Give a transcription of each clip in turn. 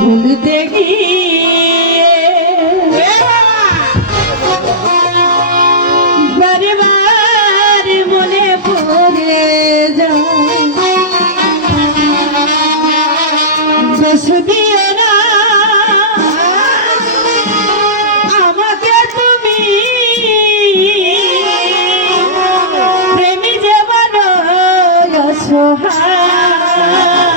ভুলতে গিয়ে। বারবার মনে পড়ে যায়। যশোদিয়া so high.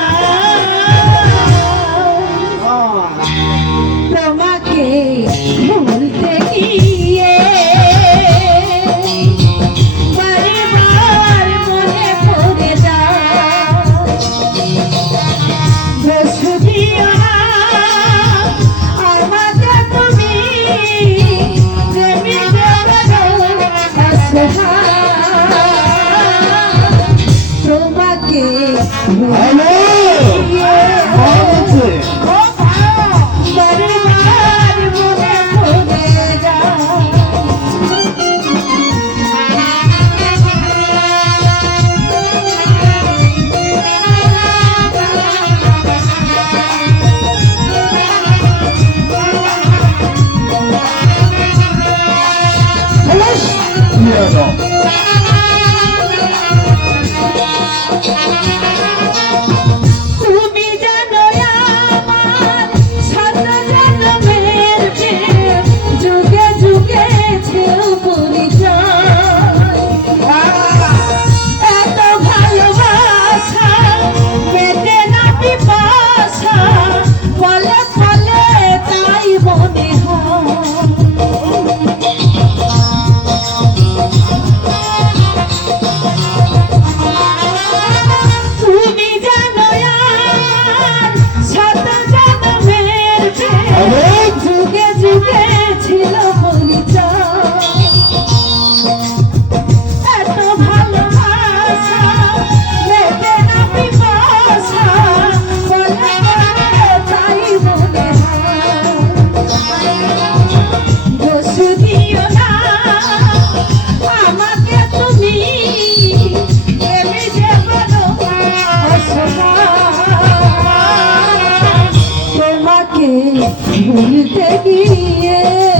হ্যালো ভুলতে গিয়ে